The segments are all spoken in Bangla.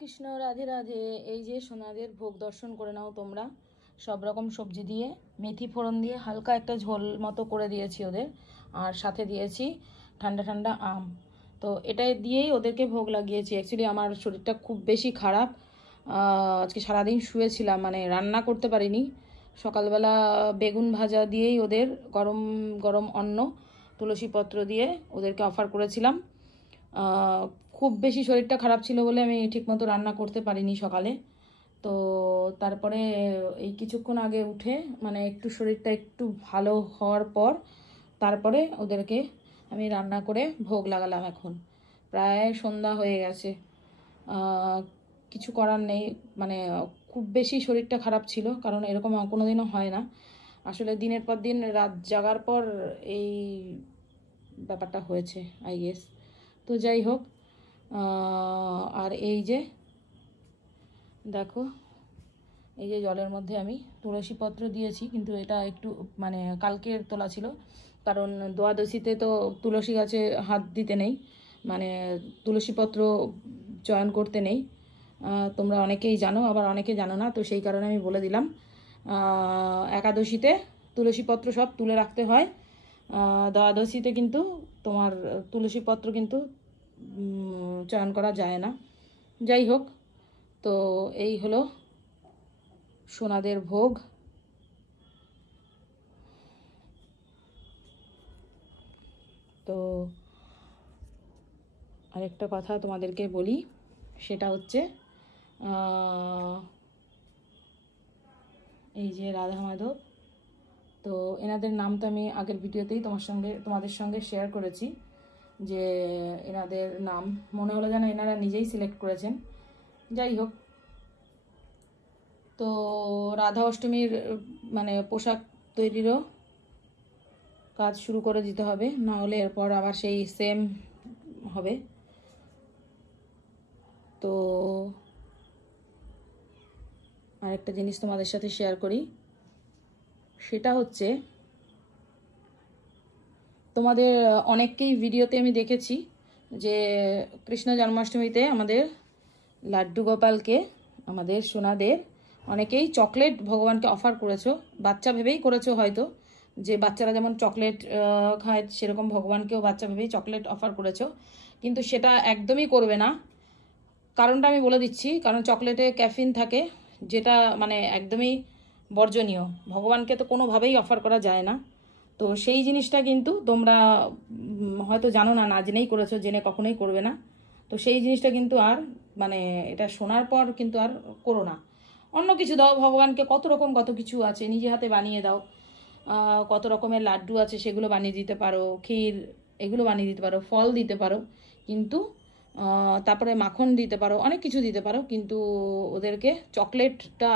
কৃষ্ণ রাধে রাধে। এই যে সোনাদের ভোগ দর্শন করে নাও তোমরা। সব রকম সবজি দিয়ে মেথি ফোড়ন দিয়ে হালকা একটা ঝোল মতো করে দিয়েছি ওদের, আর সাথে দিয়েছি ঠান্ডা ঠান্ডা আম। তো এটাই দিয়েই ওদেরকে ভোগ লাগিয়েছি। অ্যাকচুয়ালি আমার শরীরটা খুব বেশি খারাপ, আজকে সারাদিন শুয়েছিলাম, মানে রান্না করতে পারিনি। সকালবেলা বেগুন ভাজা দিয়েই ওদের গরম গরম অন্ন তুলসী পত্র দিয়ে ওদেরকে অফার করেছিলাম। খুব বেশি শরীরটা খারাপ ছিল বলে আমি ঠিকমতো রান্না করতে পারিনি সকালে। তো তারপরে এই কিছুক্ষণ আগে উঠে, মানে একটু শরীরটা একটু ভালো হওয়ার পর তারপরে ওদেরকে আমি রান্না করে ভোগ লাগালাম। এখন প্রায় সন্ধ্যা হয়ে গেছে। কিছু করার নেই, মানে খুব বেশি শরীরটা খারাপ ছিল, কারণ এরকম কোনো দিনও হয় না। আসলে দিনের পর দিন রাত জাগার পর এই ব্যাপারটা হয়েছে আই গেস। তো যাই হোক, আর এই যে দেখো, এই যে জলের মধ্যে আমি তুলসী পত্র দিয়েছি, কিন্তু এটা একটু মানে কালকের তোলা ছিল, কারণ দ্বাদশীতে তো তুলসী গাছে হাত দিতে নেই, মানে তুলসী পত্র চয়ন করতে নেই। তোমরা অনেকেই জানো, আবার অনেকে জানো না, তো সেই কারণে আমি বলে দিলাম। একাদশীতে তুলসী পত্র সব তুলে রাখতে হয়, দ্বাদশীতে কিন্তু তোমার তুলসী পত্র কিন্তু চয়ন করা যায় না। যাই হোক, তো এই হলো সোনাদের ভোগ। তো আরেকটা কথা তোমাদেরকে বলি, সেটা হচ্ছে এই যে রাধা মাধব, তো এনাদের নাম তো আমি আগের ভিডিওতেই তোমাদের সঙ্গে শেয়ার করেছি, যে এনাদের নাম মনে হলো যেন এনারা নিজেই সিলেক্ট করেছেন। যাই হোক, তো রাধা অষ্টমীর মানে পোশাক তৈরিরও কাজ শুরু করে দিতে হবে, না হলে এরপর আবার সেই সেম হবে। তো আরেকটা জিনিস তোমাদের সাথে শেয়ার করি, সেটা হচ্ছে তোমাদের অনেককেই ভিডিওতে আমি দেখেছি যে কৃষ্ণ জন্মাষ্টমীতে আমাদের লাড্ডু গোপালকে, আমাদের সোনাদের অনেকেই চকলেট ভগবানকে অফার করেছো, বাচ্চা ভেবেই করেছো হয়তো, যে বাচ্চারা যেমন চকলেট খায় সেরকম ভগবানকেও বাচ্চা ভেবেই চকলেট অফার করেছো, কিন্তু সেটা একদমই করবে না। কারণটা আমি বলে দিচ্ছি, কারণ চকলেটে ক্যাফিন থাকে, যেটা মানে একদমই বর্জনীয়, ভগবানকে তো কোনোভাবেই অফার করা যায় না। তো সেই জিনিসটা কিন্তু তোমরা হয়তো জানো না, না জেনেই করেছো, জেনে কখনোই করবে না। তো সেই জিনিসটা কিন্তু আর মানে এটা শোনার পর কিন্তু আর করো না। অন্য কিছু দাও ভগবানকে, কত কিছু আছে, নিজে হাতে বানিয়ে দাও। কত রকমের লাড্ডু আছে, সেগুলো বানিয়ে দিতে পারো, ক্ষীর এগুলো বানিয়ে দিতে পারো, ফল দিতে পারো, কিন্তু তারপরে মাখন দিতে পারো, অনেক কিছু দিতে পারো, কিন্তু ওদেরকে চকলেটটা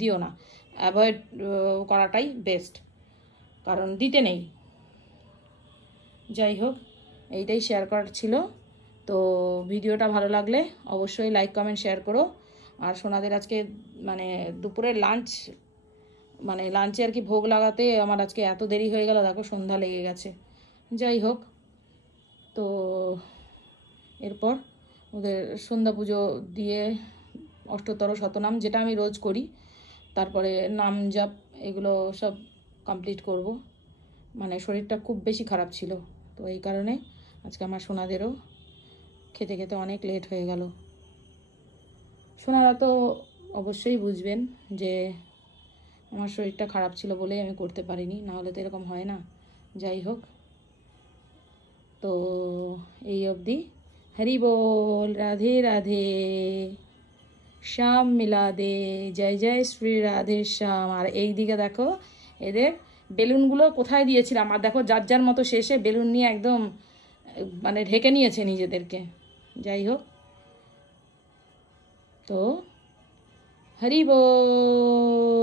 দিও না, অ্যাভয়েড করাটাই বেস্ট, কারণ দিতে নেই। যাই হোক, এইটাই শেয়ার করার ছিল। তো ভিডিওটা ভালো লাগলে অবশ্যই লাইক কমেন্ট শেয়ার করো। আর সোনাদের আজকে মানে দুপুরের লাঞ্চ, মানে লাঞ্চে আর কি ভোগ লাগাতে আমার আজকে এত দেরি হয়ে গেল, দেখো সন্ধ্যা লেগে গেছে। যাই হোক, তো এরপর ওদের সন্ধ্যা পুজো দিয়ে অষ্টতর শতনাম, যেটা আমি রোজ করি, তারপরে নাম জপ, এগুলো সব কমপ্লিট করব। মানে শরীরটা খুব বেশি খারাপ ছিল, তো এই কারণে আজকে আমার সোনাদেরও খেতে খেতে অনেক লেট হয়ে গেল। সোনারা তো অবশ্যই বুঝবেন যে আমার শরীরটা খারাপ ছিল বলেই আমি করতে পারিনি, না হলে তো এরকম হয় না। যাই হোক, তো এই অবধি। হরি बोल, राधे राधे, শ্যাম মিলা দে, জয় জয় শ্রী রাধে শ্যাম। আর এই দিকে দেখো এদের বেলুনগুলো কোথায় দিয়েছিলাম, আর দেখো যার যার মতো শেষে বেলুন নিয়ে একদম মানে ঢেকে নিয়েছে নিজেদেরকে। যাই হোক, তো হরি बोल।